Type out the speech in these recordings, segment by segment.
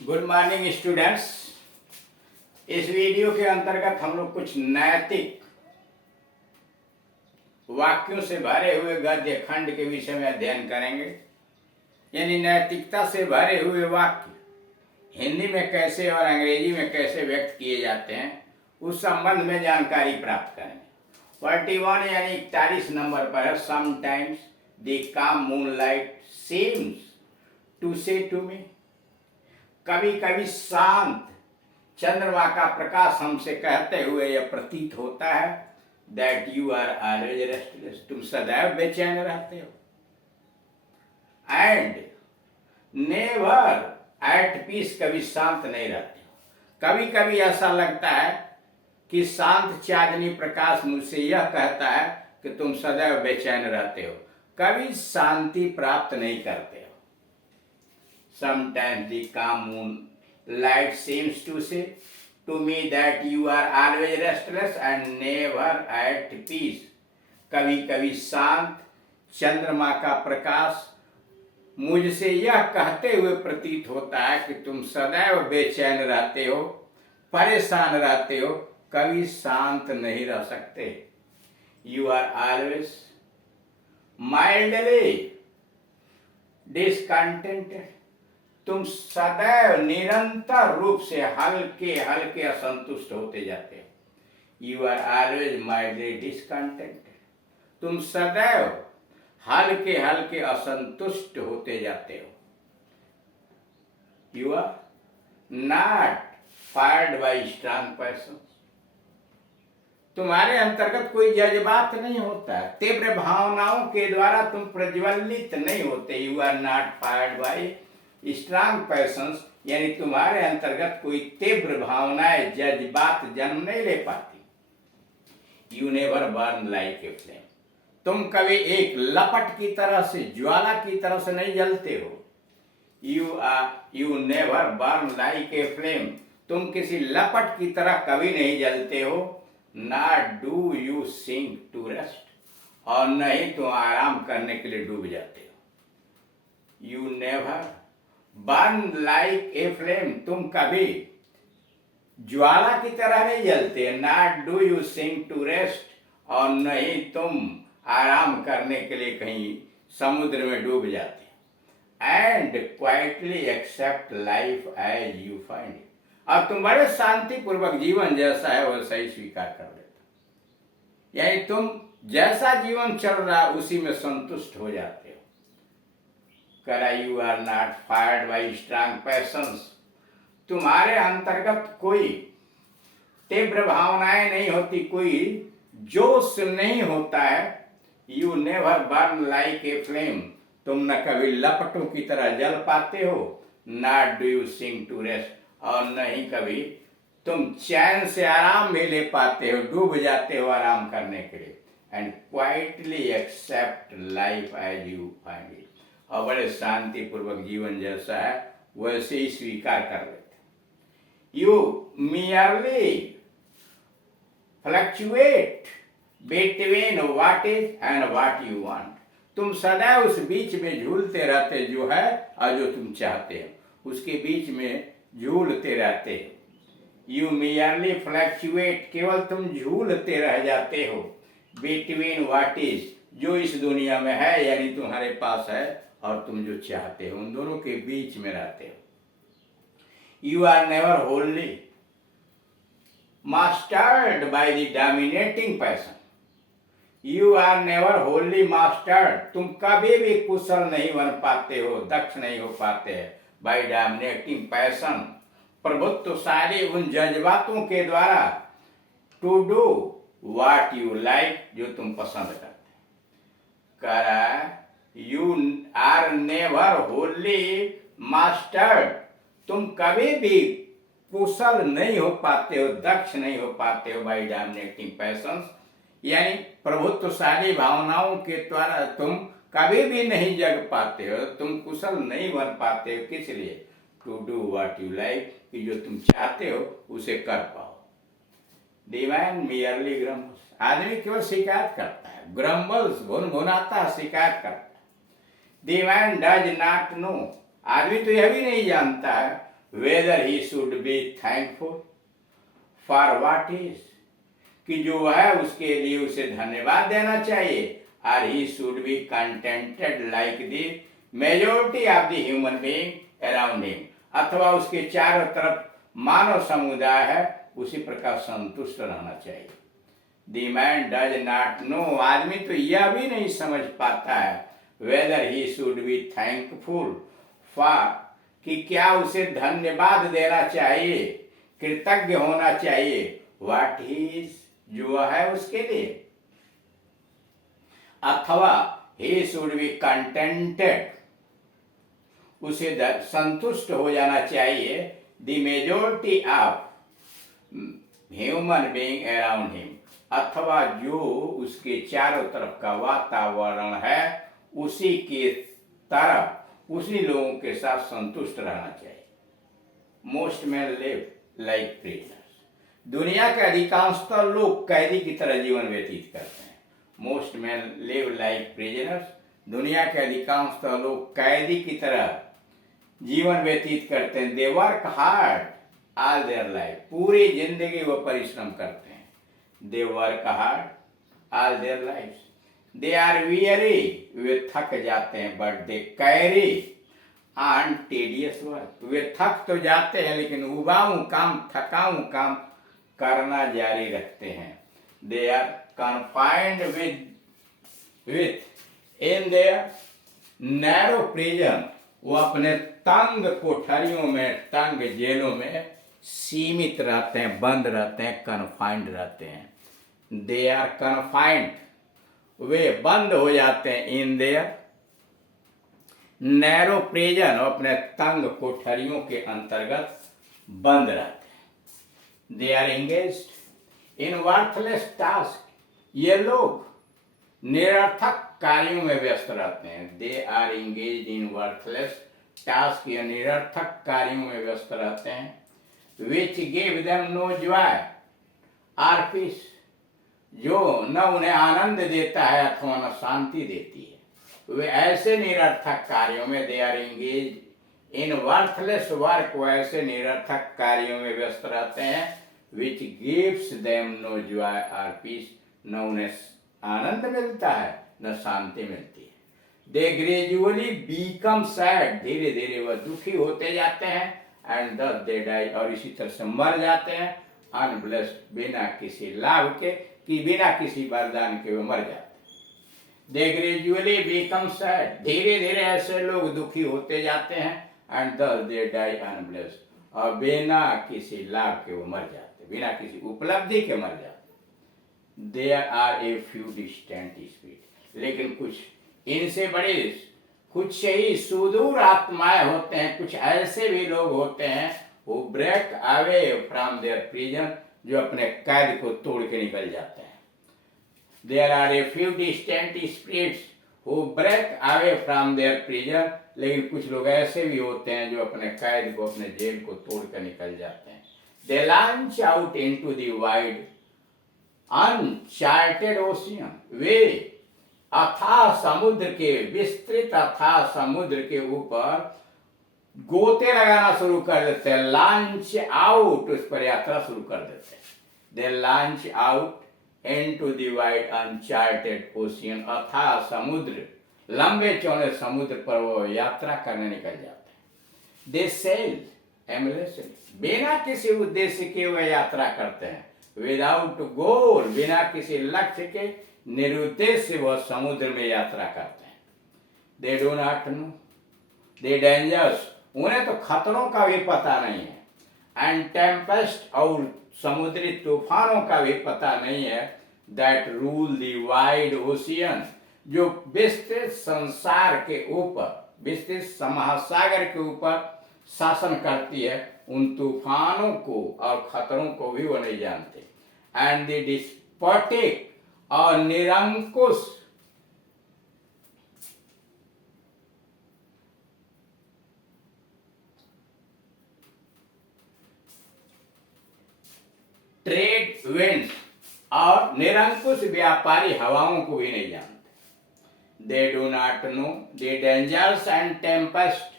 Good morning students. इस video के अंतर्गत हम लोग कुछ नैतिक वाक्यों से भरे हुए गद्य खंड के विषय में अध्ययन करेंगे। यानी नैतिकता से भरे हुए वाक्य हिंदी में कैसे और अंग्रेजी में कैसे व्यक्त किए जाते हैं उस संबंध में जानकारी प्राप्त करेंगे। 41 यानी 41 नंबर पर है। समटाइम्स द काम मूनलाइट सीम्स टू से टू मी। कभी कभी शांत चंद्रमा का प्रकाश हमसे कहते हुए यह प्रतीत होता है that you are always restless. तुम सदैव बेचैन रहते हो। एंड नेवर एट पीस, कभी शांत नहीं रहते हो। कभी कभी ऐसा लगता है कि शांत चांदनी प्रकाश मुझसे यह कहता है कि तुम सदैव बेचैन रहते हो, कभी शांति प्राप्त नहीं करते हो। Sometimes the calm moonlight seems to say to me that you are always restless and never at peace. कभी कभी शांत चंद्रमा का प्रकाश मुझसे यह कहते हुए प्रतीत होता है कि तुम सदैव बेचैन रहते हो, परेशान रहते हो, कभी शांत नहीं रह सकते। You are always mildly discontented. तुम सदैव निरंतर रूप से हल्के हल्के असंतुष्ट होते जाते हो। You are always mildly discontented. तुम सदैव हल्के हल्के असंतुष्ट होते जाते हो। You are not fired by strong passion. तुम्हारे अंतर्गत कोई जज्बात नहीं होता है, तीव्र भावनाओं के द्वारा तुम प्रज्वलित नहीं होते। You are not fired by strong passions, यानी तुम्हारे अंतर्गत कोई तीव्र भावनाएं जज्बात जन्म नहीं ले पाती। You never burn like a flame. तुम कभी एक लपट की तरह से, ज्वाला की तरह से नहीं जलते हो। You never burn like a flame. तुम किसी लपट की तरह कभी नहीं जलते हो। Not do you sink to rest, और नहीं तुम आराम करने के लिए डूब जाते हो। You never burn like a flame. तुम कभी ज्वाला की तरह नहीं जलते। Not do you sink to rest, और नहीं तुम आराम करने के लिए कहीं समुद्र में डूब जाते। And quietly accept life as you find it. अब तुम बड़े शांतिपूर्वक जीवन जैसा है वैसा ही स्वीकार कर लेते। यानी तुम जैसा जीवन चल रहा है उसी में संतुष्ट हो जाते हो। You are not fired by strong passions. तुम्हारे अंतर्गत कोई तीव्र भावनाएं नहीं होती, कोई जोश नहीं होता है। You never burn like a flame. तुम न कभी लपटों की तरह जल पाते हो। Not do you sink to rest, और नहीं कभी तुम चैन से आराम भी ले पाते हो, डूब जाते हो आराम करने के लिए। And quietly accept life as you find it, और बड़े शांतिपूर्वक जीवन जैसा है वैसे ही स्वीकार कर लेते। You merely fluctuate between what is and what you want. तुम सदा उस बीच में झूलते रहते जो है और जो तुम चाहते हो, उसके बीच में झूलते रहते हो। यू मियरली फ्लक्चुएट, केवल तुम झूलते रह जाते हो। बिटवीन व्हाट इज, जो इस दुनिया में है यानी तुम्हारे पास है, और तुम जो चाहते हो, उन दोनों के बीच में रहते हो। You are never wholly mastered by the dominating passion. You are never wholly mastered. तुम कभी भी कुशल नहीं बन पाते हो, दक्ष नहीं हो पाते हैं बाय डोमिनेटिंग पैशन, प्रभुत्वशाली उन जज्बातों के द्वारा। To do what you like, जो तुम पसंद करते। You are never wholly mastered. तुम कभी भी कुशल नहीं हो पाते हो, दक्ष नहीं हो पाते हो बाई डोमिनेटिंग पैशंस, यानी प्रभुत्वशाली भावनाओं के द्वारा तुम कभी भी नहीं जग पाते हो, तुम कुशल नहीं बन पाते हो। किस लिए? To do what you like, कि जो तुम चाहते हो उसे कर पाओ। Divine merely grumbles. आदमी केवल शिकायत करता है, ग्रम्बल्स गुनगुनाता, शिकायत करता है। The man does not know, आदमी तो यह भी नहीं जानता है weather he should be thankful for what is, कि जो है उसके लिए उसे धन्यवाद देना चाहिए, और he should be contented like the majority of the human being around him, अथवा उसके चारों तरफ मानव समुदाय है उसी प्रकार संतुष्ट रहना चाहिए। The man does not know, आदमी तो यह भी नहीं समझ पाता है, weather he should be thankful for, कि क्या उसे धन्यवाद देना चाहिए, कृतज्ञ होना चाहिए, व्हाट ही इज, जो है उसके लिए, अथवा ही शुड बी कंटेंटेड, उसे संतुष्ट हो जाना चाहिए, the majority of human being around him, अथवा जो उसके चारों तरफ का वातावरण है उसी के तरफ उसी लोगों के साथ संतुष्ट रहना चाहिए। Most man live like prisoners, दुनिया के अधिकांशतः लोग कैदी की तरह जीवन व्यतीत करते हैं। Most man live like prisoners, दुनिया के अधिकांशतः लोग कैदी की तरह जीवन व्यतीत करते हैं। They work hard all their life, पूरी जिंदगी वो परिश्रम करते हैं। They work hard all their life, they are weary, वे थक जाते हैं, but they carry on tedious work, वे थक तो जाते हैं लेकिन उबाऊ काम, थकाऊ काम करना जारी रखते हैं। They are confined within their narrow prison, वो अपने तंग कोठरियों में, तंग जेलों में सीमित रहते हैं, बंद रहते हैं, कन्फाइंड रहते हैं। दे आर कन्फाइंड, वे बंद हो जाते हैं, इन देयर नैरो प्रिजन, अपने तंग कोठरियों के अंतर्गत बंद रहते हैं। They are engaged in worthless task, ये लोग निरर्थक कार्यों में व्यस्त रहते हैं। They are engage in worthless task, या निरर्थक कार्यों में व्यस्त रहते हैं। Which give them no joy or peace, जो न उन्हें आनंद देता है अथवा न शांति देती है। वे ऐसे निरर्थक कार्यों में, they are engage in worthless work, वो ऐसे निरर्थक कार्यों में व्यस्त रहते हैं। Which gives them no joy or peace, न उन्हें आनंद मिलता है न शांति मिलती है। दे ग्रेजुअली बीकम सैड, धीरे धीरे वह दुखी होते जाते हैं। एंड दस दे डाई, और इसी तरह से मर जाते हैं। अनब्लेस्ड, बिना किसी लाभ के, कि बिना किसी वरदान के वे मर जाते हैं। दे ग्रेजुअली बीकम सैड, धीरे धीरे ऐसे लोग दुखी होते जाते हैं। एंड दस दे डाई अनब्लेस्ड, और बिना किसी लाभ के वो मर जाते, बिना किसी उपलब्धि के मर जाते। There are a few distant spirit, लेकिन कुछ इनसे बड़े कुछ ही सुदूर आत्माएं होते हैं, कुछ ऐसे भी लोग होते हैं वो break away from their prison, जो अपने कैद को तोड़ के निकल जाते हैं। There are a few distant spirits who break away from their prison, लेकिन कुछ लोग ऐसे भी होते हैं जो अपने कैद को, अपने जेल को तोड़ कर निकल जाते हैं। They launch out into the wide uncharted ocean, वे अथाह समुद्र के, विस्तृत अथाह समुद्र के ऊपर गोते लगाना शुरू कर देते हैं। लॉन्च आउट, उस पर यात्रा शुरू कर देते हैं। They launch out into the wide uncharted ocean, अथाह समुद्र, लंबे चौड़े समुद्र पर वो यात्रा करने निकल जाते हैं। दे सेल एमलेसली, बिना किसी उद्देश्य के वह यात्रा करते हैं। विदाउट गोल, बिना किसी लक्ष्य के, निरुद्देश्य वह समुद्र में यात्रा करते हैं। They do not know they dangers, उन्हें तो खतरों का भी पता नहीं है। एंड टेम्पेस्ट, और समुद्री तूफानों का भी पता नहीं है। That rule the wide ocean, जो विस्तृत संसार के ऊपर, विस्तृत महासागर के ऊपर शासन करती है, उन तूफानों को और खतरों को भी वो नहीं जानते। एंड द डिस्पोटिक, और निरंकुश, ट्रेड विंड्स, और निरंकुश व्यापारी हवाओं को भी नहीं जानते। They do not know the dangers and Tempest,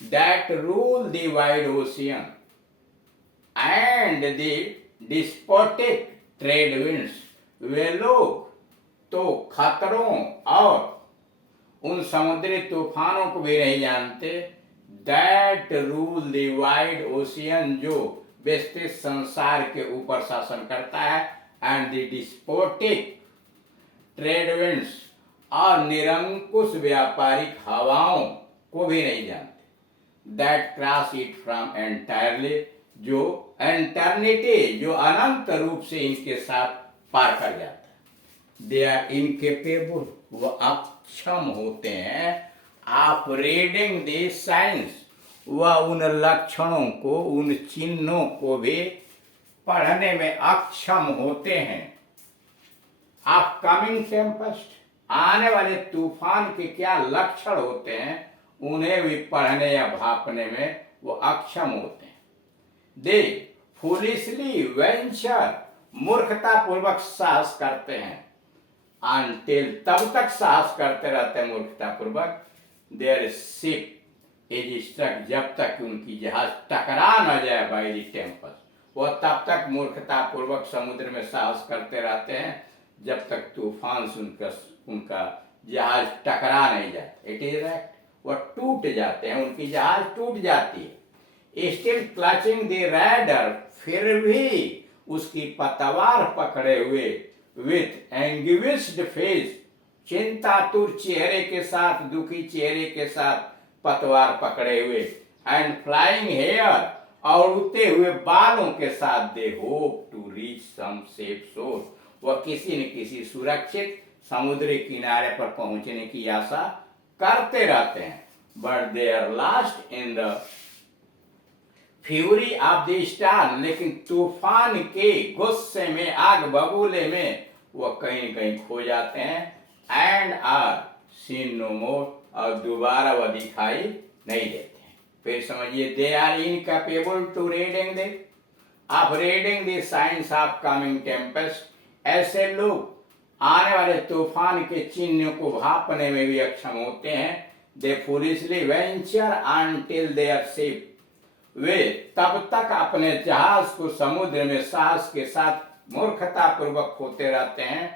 that rule the wide ocean and the despotic trade winds, वे लोग तो खतरों और उन समुद्री तूफानों को भी नहीं जानते। That rule the wide ocean, जो विस्तृत संसार के ऊपर शासन करता है, and the despotic trade winds, और निरंकुश व्यापारिक हवाओं को भी नहीं जानते। That cross it from entirely, जो एंटर्निटी, जो अनंत रूप से इनके साथ पार कर जाता है। दे आर इनकेपेबल, वो अक्षम होते हैं। ऑफ रीडिंग द साइंस, वह उन लक्षणों को, उन चिन्हों को भी पढ़ने में अक्षम होते हैं। ऑफ कमिंग टेम्पेस्ट, आने वाले तूफान के क्या लक्षण होते हैं, उन्हें भी पढ़ने या भापने में वो अक्षम होते हैं। दे फुलिशली वेंचर, मूर्खतापूर्वक साहस करते हैं। अनटिल, तब तक साहस करते रहते हैं मूर्खतापूर्वक। देयर शिप इज स्ट्रक, जब तक उनकी जहाज टकरा न जाए बाय द टेम्पेस्ट, वो तब तक मूर्खतापूर्वक समुद्र में साहस करते रहते हैं जब तक तूफान से उनका जहाज टकरा नहीं जाए। इट इज राइट, वो टूट जाते हैं, उनकी जहाज टूट जाती है। स्टिल क्लचिंग द रैडर, फिर भी उसकी पतवार पकड़े हुए, विथ एंग्विश्ड फेस, चिंतातुर चेहरे के साथ, दुखी चेहरे के साथ पतवार पकड़े हुए, एंड फ्लाइंग हेयर, और उड़ते हुए बालों के साथ, they hope to reach some safe shore, वह किसी न किसी सुरक्षित समुद्री किनारे पर पहुंचने की आशा करते रहते हैं। But they are lost in the fury of the storm, लेकिन तूफान के गुस्से में, आग बबूले में वह कहीं न कहीं खो जाते हैं। And are seen no more, और दोबारा वह दिखाई नहीं देते हैं। फिर समझिए, they are incapable to reading the of reading the science of coming tempest, ऐसे लोग आने वाले तूफान के चिन्ह को भापने में भी अक्षम होते हैं। They foolishly venture until their ship, वे तब तक अपने जहाज को समुद्र में साहस के साथ मूर्खतापूर्वक खोते रहते हैं।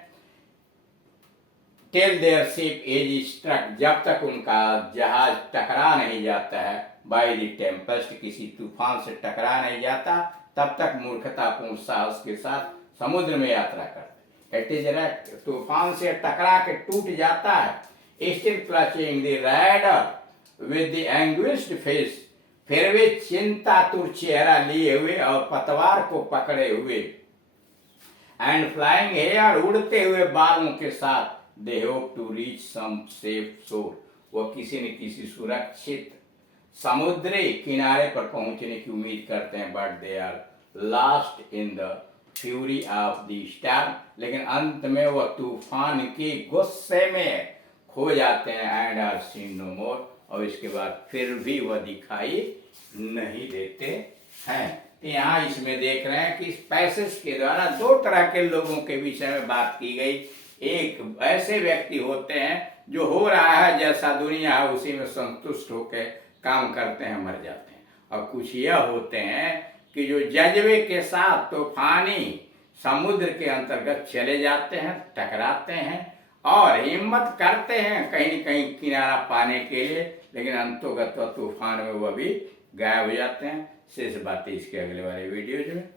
Till their ship is struck, जब तक उनका जहाज टकरा नहीं जाता है बाय द टेम्पेस्ट, किसी तूफान से टकरा नहीं जाता, तब तक मूर्खतापूर्ण साहस के साथ समुद्र में यात्रा करते। इट इज राइट, तूफान से टकरा के टूट जाता है। Still clutching the radar with the anguished face, फिर वे चिंतातुर चेहरा लिए हुए और पतवार को पकड़े हुए, एंड फ्लाइंग हेयर, उड़ते हुए बालों के साथ, they hope to reach some safe shore, वो किसी न किसी सुरक्षित समुद्री किनारे पर पहुंचने की उम्मीद करते हैं। But they are lost in the fury of the storm, लेकिन अंत में वह तूफान के गुस्से में खो जाते हैं। And are seen no more, और इसके बाद फिर भी वह दिखाई नहीं देते हैं। तो यहाँ इसमें देख रहे हैं कि इस पैसेज के द्वारा दो तरह के लोगों के विषय में बात की गई। एक ऐसे व्यक्ति होते हैं जो हो रहा है जैसा दुनिया है उसी में संतुष्ट होकर काम करते हैं, मर जाते हैं। और कुछ यह होते हैं कि जो जज्बे के साथ तूफानी समुद्र के अंतर्गत चले जाते हैं, टकराते हैं और हिम्मत करते हैं कहीं न कहीं किनारा पाने के लिए, लेकिन अंतोगत तूफान में वह भी गायब हो जाते हैं। शेष बातें इसके अगले वाले वीडियोज में।